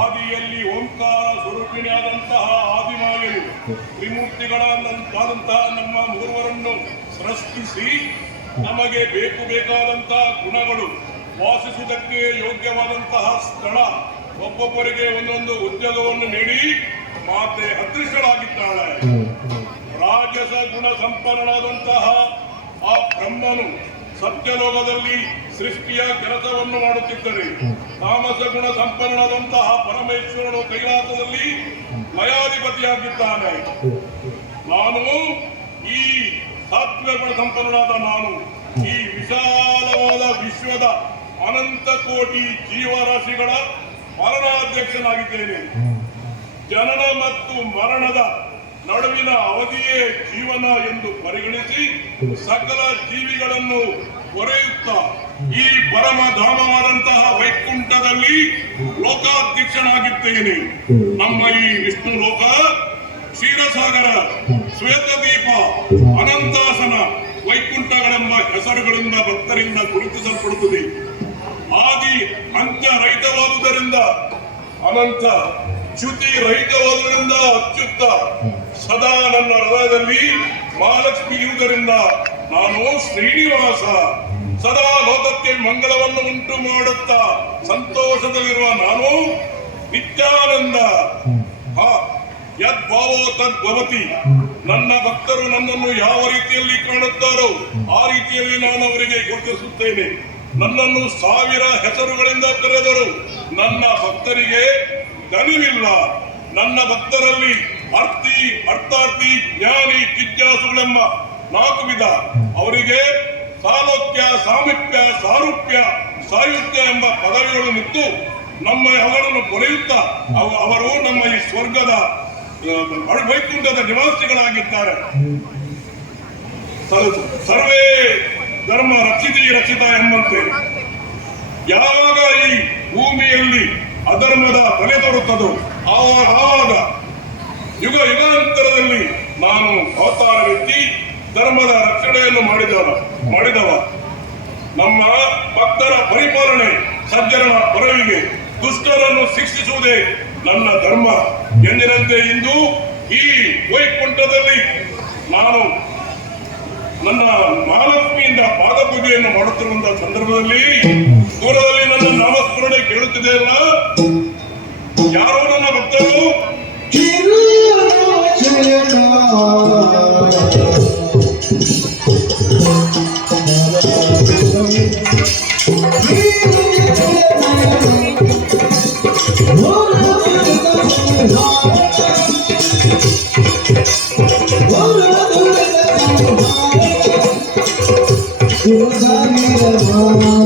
ಆದಿಯಲ್ಲಿ ಓಂಕಾರ ಸ್ವರೂಪಿಣಿಯಾದಂತಹ ಆದಿಮಾಯು ತ್ರಿಮೂರ್ತಿಗಳಾದಂತಹ ನಮ್ಮ ಮೂರುವರನ್ನು ಸೃಷ್ಟಿಸಿ ನಮಗೆ ಬೇಕಾದಂತಹ ಗುಣಗಳು, ವಾಸಿಸುವುದಕ್ಕೆ ಯೋಗ್ಯವಾದಂತಹ ಸ್ಥಳ, ಒಬ್ಬೊಬ್ಬರಿಗೆ ಒಂದೊಂದು ಉದ್ಯೋಗವನ್ನು ನೀಡಿ ಮಾತೆ ಅದೃಷ್ಟಳಾಗಿದ್ದಾಳೆ. ರಾಜಸ ಗುಣ ಸಂಪನ್ನನಾದಂತಹ ಆ ಬ್ರಹ್ಮನು ಸತ್ಯಲೋಕದಲ್ಲಿ ಸೃಷ್ಟಿಯ ಕೆಲಸವನ್ನು ಮಾಡುತ್ತಿದ್ದರೆ, ತಾಮಸ ಗುಣ ಸಂಪನ್ನನಾದಂತಹ ಪರಮೇಶ್ವರನು ಕೈಲಾಸದಲ್ಲಿ ಲಯಾಧಿಪತಿಯಾಗಿದ್ದಾನೆ. ನಾನು ಈ ಸಾತ್ವಿಕ ಗುಣ ಸಂಪನ್ನನಾದ ನಾನು ಈ ವಿಶಾಲವಾದ ವಿಶ್ವದ ಅನಂತ ಕೋಟಿ ಜೀವರಾಶಿಗಳ ಪಾಲನಾಧ್ಯಕ್ಷನಾಗಿದ್ದೇನೆ. ಜನನ ಮತ್ತು ಮರಣದ ನಡುವಿನ ಅವಧಿಯೇ ಜೀವನ ಎಂದು ಪರಿಗಣಿಸಿ ಸಕಲ ಜೀವಿಗಳನ್ನು ಹೊರೆಯುತ್ತಾ ಈ ಪರಮಧಾಮವಾದಂತಹ ವೈಕುಂಠದಲ್ಲಿ ಲೋಕಾಧ್ಯಕ್ಷನಾಗಿದ್ದೇನೆ. ನಮ್ಮ ಈ ವಿಷ್ಣು ಲೋಕ, ಕ್ಷೀರಸಾಗರ, ಶ್ವೇತದೀಪ, ಅನಂತಾಸನ, ವೈಕುಂಠಗಳೆಂಬ ಹೆಸರುಗಳಿಂದ ಭಕ್ತರಿಂದ ಗುರುತಿಸಲ್ಪಡುತ್ತದೆ. ಆದಿ ಅಂತ್ಯ ರಹಿತವಾದುದರಿಂದ ಅನಂತ, ಚ್ಯುತಿ ರಹಿತವಾದುದರಿಂದ ಅತ್ಯುತ್ತ, ಸದಾ ನನ್ನ ಹೃದಯದಲ್ಲಿ ಮಹಾಲಕ್ಷ್ಮಿ ಇರುವುದರಿಂದ ನಾನು ಶ್ರೀನಿವಾಸ. ಸದಾ ಲೋಕಕ್ಕೆ ಮಂಗಳವನ್ನು ಉಂಟು ಮಾಡುತ್ತಾ ಸಂತೋಷದಲ್ಲಿರುವ ನಾನು ನಿತ್ಯಾನಂದ. ಯದ್ಭಾವೋ ತದ್ಭವತಿ. ನನ್ನ ಭಕ್ತರು ನನ್ನನ್ನು ಯಾವ ರೀತಿಯಲ್ಲಿ ಕಾಣುತ್ತಾರೋ ಆ ರೀತಿಯಲ್ಲಿ ನಾನು ಅವರಿಗೆ ಗುರುತಿಸುತ್ತೇನೆ. ನನ್ನನ್ನು 1000 ಹೆಸರುಗಳಿಂದ ಕರೆದರು ನನ್ನ ಭಕ್ತರಿಗೆ ದಣಿವಿಲ್ಲ. ನನ್ನ ಭಕ್ತರಲ್ಲಿ ಅರ್ಥಿ, ಅರ್ಥಾರ್ಥಿ, ಜ್ಞಾನಿ, ಜಿಜ್ಞಾಸುಗಳೆಂಬ 4 ವಿಧ. ಅವರಿಗೆ ಸಾಲೋಕ್ಯ, ಸಾಮೀಪ್ಯ, ಸಾರೂಪ್ಯ, ಸಾಯುಜ್ಯ ಎಂಬ ಪದವಿಗಳು ನಿಂತು ನಮ್ಮ ಅವರನ್ನು ಪೊರೆಯುತ್ತಾ ಅವರು ನಮ್ಮ ಈ ಸ್ವರ್ಗದ ವೈಕುಂಠದ ನಿವಾಸಿಗಳಾಗಿದ್ದಾರೆ. ಸರ್ವೇ ಧರ್ಮ ರಕ್ಷಿತಿ ರಕ್ಷಿತ ಎಂಬಂತೆ ಯಾವಾಗ ಈ ಭೂಮಿಯಲ್ಲಿ ಅಧರ್ಮದ ತಲೆ ತೋರುತ್ತದೋ ಆವಾಗ ಯುಗ ಯುಗಾಂತರದಲ್ಲಿ ನಾನು ಅವತಾರವೆತ್ತಿ ಧರ್ಮದ ರಕ್ಷಣೆಯನ್ನು ಮಾಡಿದವ. ನಮ್ಮ ಭಕ್ತರ ಪರಿಪಾಲನೆ, ಸಜ್ಜನರ ಪರವಿಗೆ, ದುಷ್ಟರನ್ನು ಶಿಕ್ಷಿಸುವುದೇ ನನ್ನ ಧರ್ಮ ಎಂದಿನಂತೆ ಇಂದು ಈ ವೈಕುಂಠದಲ್ಲಿ ನಾನು ನನ್ನ ಮಹಾಲಕ್ಷ್ಮಿಯಿಂದ ಪಾದಪೂಜೆಯನ್ನು ಮಾಡುತ್ತಿರುವಂತಹ ಸಂದರ್ಭದಲ್ಲಿ ದೂರದಲ್ಲಿ ನನ್ನ ನಾಮಸ್ಮರಣೆ ಕೇಳುತ್ತಿದೆಯಲ್ಲ, ಯಾರೋ ನನ್ನ ಭಕ್ತರು Oh,